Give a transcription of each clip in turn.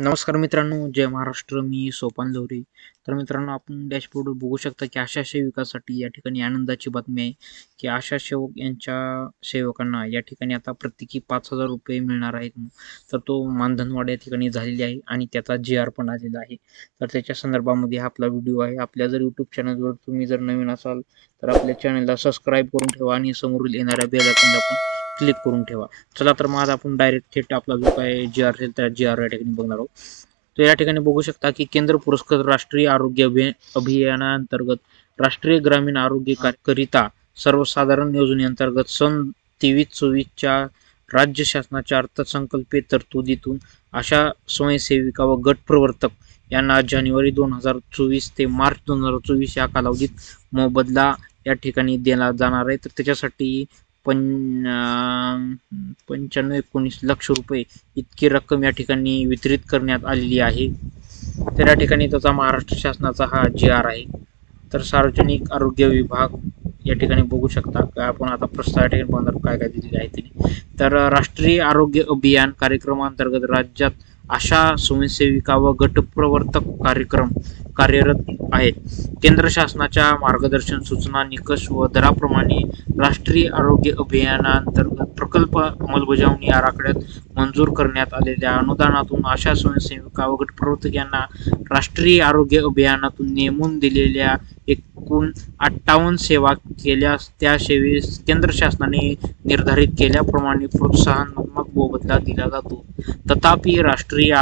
नमस्कार मित्रांनो, जय महाराष्ट्र. मी सोपान लवरे. तर मित्रांनो, आपण डॅशबोर्डवर बघू शकता की आशा सेविकासाठी या ठिकाणी आनंदाची बातमी आहे की आशा सेवक यांच्या सेवकांना या ठिकाणी आता प्रत्येकी 5,000 रुपये मिळणार आहेत. तर तो मानधनवाढ या ठिकाणी झालेली आहे आणि त्याचा GR पण आलेला आहे. तर त्याच्या संदर्भामध्ये हा आपला व्हिडिओ आहे. आपल्या जर यूट्यूब चॅनलवर तुम्ही जर नवीन असाल तर आपल्या चॅनलला सबस्क्राईब करून ठेवा आणि समोरील येणाऱ्या बेल आयकॉनला पण क्लिक करून ठेवा. चला तर मग आज आपण डायरेक्ट थेट आपला जो काय GR असेल त्या GR या ठिकाणी बघणार आहोत. तर या ठिकाणी बघू शकता की केंद्र पुरस्कृत राष्ट्रीय आरोग्य अभियानांतर्गत राष्ट्रीय ग्रामीण आरोग्य करिता सर्वसाधारण योजनेअंतर्गत सन 23-24च्या राज्य शासनाच्या अर्थसंकल्पीय तरतुदीतून अशा स्वयंसेविका व गट प्रवर्तक यांना जानेवारी 2024 ते मार्च 2024 या कालावधीत मोबदला या ठिकाणी दिला जाणार आहे. तर त्याच्यासाठी 95-19 लक्ष रुपये इतकी रक्कम या ठिकाणी वितरित करण्यात आलेली आहे. तर या ठिकाणी त्याचा महाराष्ट्र शासनाचा हा GR आहे. तर सार्वजनिक आरोग्य विभाग या ठिकाणी बघू शकता आपण आता प्रस्ताव या ठिकाणी बघणार काय काय दिलेले आहे तिने. तर राष्ट्रीय आरोग्य अभियान कार्यक्रमांतर्गत राज्यात आशा स्वयंसेविका व गटप्रवर्तक कार्यक्रम कार्यरत आहेत. केंद्र शासनाच्या मार्गदर्शन सूचना निकष व दराप्रमाणे राष्ट्रीय आरोग्य अभियानांतर्गत प्रकल्प अंमलबजावणी आराखड्यात मंजूर करण्यात आलेल्या अनुदानातून आशा स्वयंसेविका व गटप्रवर्तक यांना राष्ट्रीय आरोग्य अभियानातून नेमून दिलेल्या एकूण 58 सेवा केल्यास त्या सेवेस केंद्र शासनाने निर्धारित केल्याप्रमाणे प्रोत्साहनात्मक मोबदला दिला जातो. तथापि राष्ट्रीय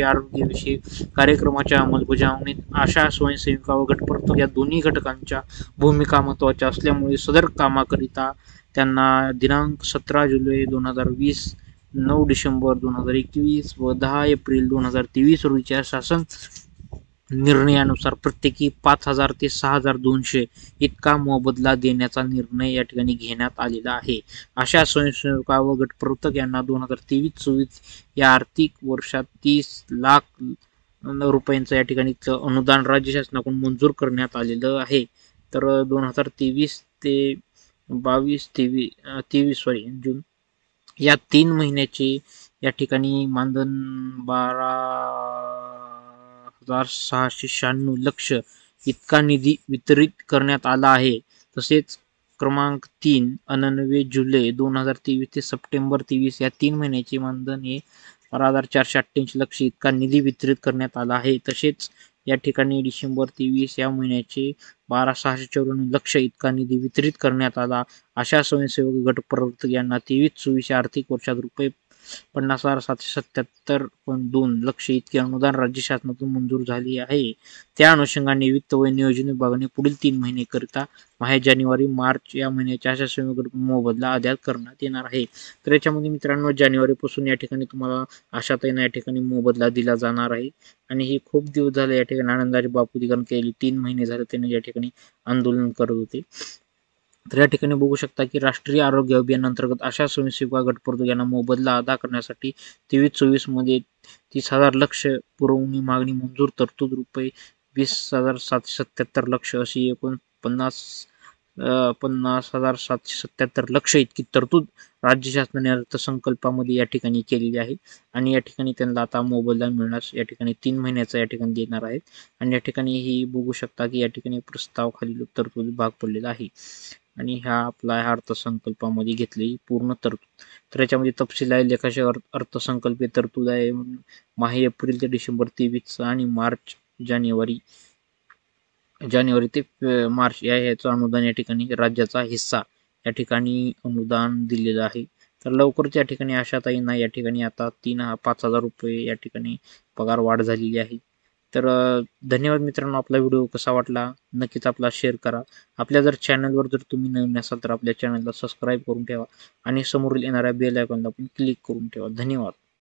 आरोग्यविषयी कार्यक्रमाच्या अंमलबजावणीत आशा स्वयंसेविका व गटप्रवर्तक या दोन्ही घटकांच्या भूमिका महत्त्वाच्या असल्यामुळे सदर कामाकरिता त्यांना दिनांक 17 जुलै 2020, 9 डिसेंबर 2021 व 10 एप्रिल 2023 रोजीच्या शासन निर्णयानुसार प्रत्येकी 5,000 ते 6,200 इतका मोबदला देण्याचा निर्णय या ठिकाणी घेण्यात आलेला आहे. अशा स्वयंसेविका व गटप्रवर्तक यांना 2023-24 या आर्थिक वर्षात 30 लाख रुपयांचं या ठिकाणी अनुदान राज्य शासनाकडून मंजूर करण्यात आलेलं आहे. तर 2023 ते 23 जून या 3 महिन्याचे या ठिकाणी मानधन 12,696 लक्ष इतका निधी वितरित करण्यात आला आहे. तसेच क्रमांक 3 99 जुलै 2023 ते सप्टेंबर 23 या 3 महिन्याचे मानधन हे 12,488 लक्ष इतका निधी वितरित करण्यात आला आहे. तसेच या ठिकाणी डिसेंबर 23 या महिन्याचे 12,694 लक्ष इतका निधी वितरित करण्यात आला. अशा स्वयंसेवक गटप्रवर्तक यांना 23-24 आर्थिक वर्षात रुपये 50,777.2 लक्ष इतके अनुदान राज्य शासनातून मंजूर झाले आहे. त्या अनुषंगाने वित्त व नियोजन विभागाने पुढील 3 महिनेकरिता जानेवारी मार्च या महिन्याच्या अशा स्वयंसेवक मोबदला अदा करण्यात येणार आहे. तर याच्यामध्ये मित्रांनो जानेवारीपासून या ठिकाणी तुम्हाला आशाताईंना या ठिकाणी मोबदला दिला जाणार आहे आणि हे खूप दिवस झाले या ठिकाणी आनंदाची बाब होती, कारण गेली 3 महिने झाले त्यांनी या ठिकाणी आंदोलन करत होते. तर या ठिकाणी बघू शकता की राष्ट्रीय आरोग्य अभियान अंतर्गत अशा स्वयंसेविका गटप्रवर्तक यांना मोबदला अदा करण्यासाठी 23-24 मध्ये 30,000 लक्ष पुरवणी मागणी मंजूर तरतूद रुपये 20,777 लक्ष अशी एकूण 50,777 लक्ष इतकी तरतूद राज्य शासनाने अर्थसंकल्पामध्ये या ठिकाणी केलेली आहे आणि या ठिकाणी त्यांना आता मोबदला मिळण्यास या ठिकाणी 3 महिन्याचा या ठिकाणी देणार आहेत. आणि या ठिकाणी ही बघू शकता की या ठिकाणी प्रस्ताव खालील तरतूद भाग पडलेला आहे आणि ह्या अर्थसंकल्पामध्ये घेतलेली पूर्ण तरतूद. तर याच्यामध्ये तपशील आहे, लेखाशय अर्थसंकल्पीय तरतूद आहे, एप्रिल ते डिसेंबर 23 आणि जानेवारी ते मार्च या ह्याचं अनुदान या ठिकाणी राज्याचा हिस्सा या ठिकाणी अनुदान दिलेलं आहे. तर लवकरच या ठिकाणी आशाताईंना या ठिकाणी आता 5,000 रुपये या ठिकाणी पगार वाढ झालेली आहे. तर धन्यवाद मित्रांनो. आपला व्हिडिओ कसा वाटला नक्कीच आपला शेअर करा. आपल्या जर चॅनलवर जर तुम्ही नवीन असाल तर आपल्या चॅनलला सबस्क्राईब करून ठेवा आणि समोरील येणाऱ्या बेल आयकॉनला पण क्लिक करून ठेवा. धन्यवाद.